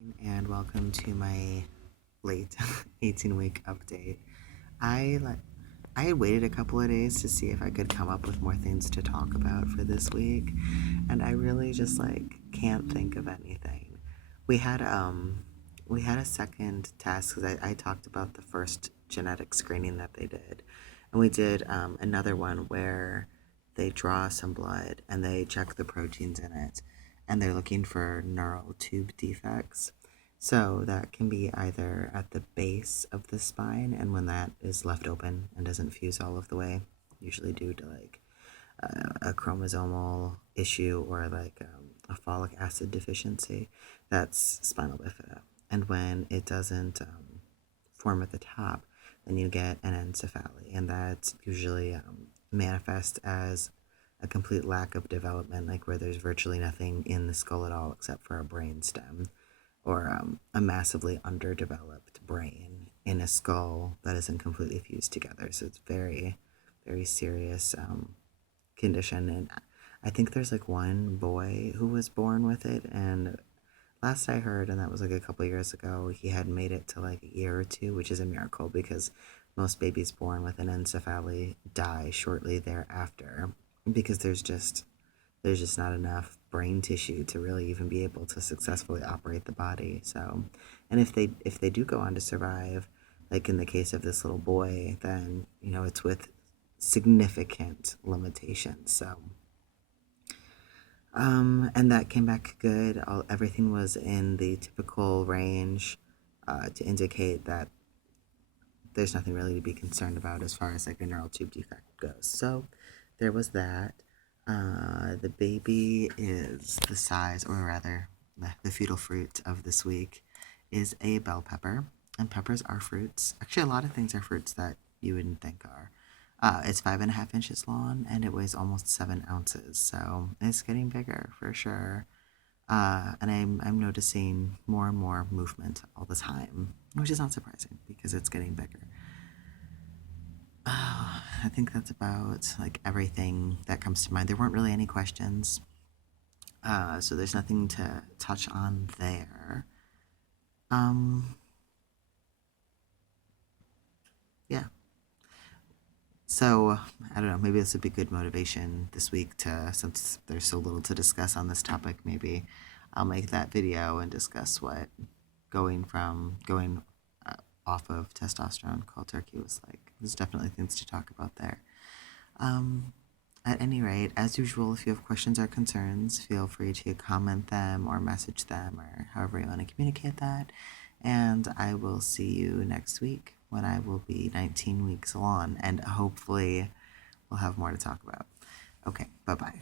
And welcome to my late 18-week update. I like I had waited a couple of days to see if I could come up with more things to talk about for this week, and I really just can't think of anything. We had we had a second test because I talked about the first genetic screening that they did, and we did another one where they draw some blood and they check the proteins in it, and they're looking for neural tube defects. So that can be either at the base of the spine, and when that is left open and doesn't fuse all of the way, usually due to a chromosomal issue or a folic acid deficiency, that's spinal bifida. And when it doesn't form at the top, then you get an encephaly, and that's usually manifest as a complete lack of development, like where there's virtually nothing in the skull at all except for a brain stem, or a massively underdeveloped brain in a skull that isn't completely fused together. So it's very, very serious condition. And I think there's one boy who was born with it. And last I heard, and that was a couple years ago, he had made it to a year or two, which is a miracle because most babies born with an encephaly die shortly thereafter because there's just not enough brain tissue to really even be able to successfully operate the body. So, and if they do go on to survive, like in the case of this little boy, then it's with significant limitations. So, and that came back good. Everything was in the typical range to indicate that there's nothing really to be concerned about as far as a neural tube defect goes. So there was that. The baby is the size, or rather, the fetal fruit of this week is a bell pepper. And peppers are fruits. Actually, a lot of things are fruits that you wouldn't think are. It's 5.5 inches long and it weighs almost 7 ounces. So it's getting bigger for sure. And I'm noticing more and more movement all the time, which is not surprising because it's getting bigger. I think that's about everything that comes to mind. There weren't really any questions, so there's nothing to touch on there. Yeah. So I don't know. Maybe this would be good motivation this week since there's so little to discuss on this topic. Maybe I'll make that video and discuss what going off of testosterone cold turkey was like. There's definitely things to talk about there. At any rate, as usual, if you have questions or concerns, feel free to comment them or message them or however you want to communicate that. And I will see you next week when I will be 19 weeks along and hopefully we'll have more to talk about. Okay, bye-bye.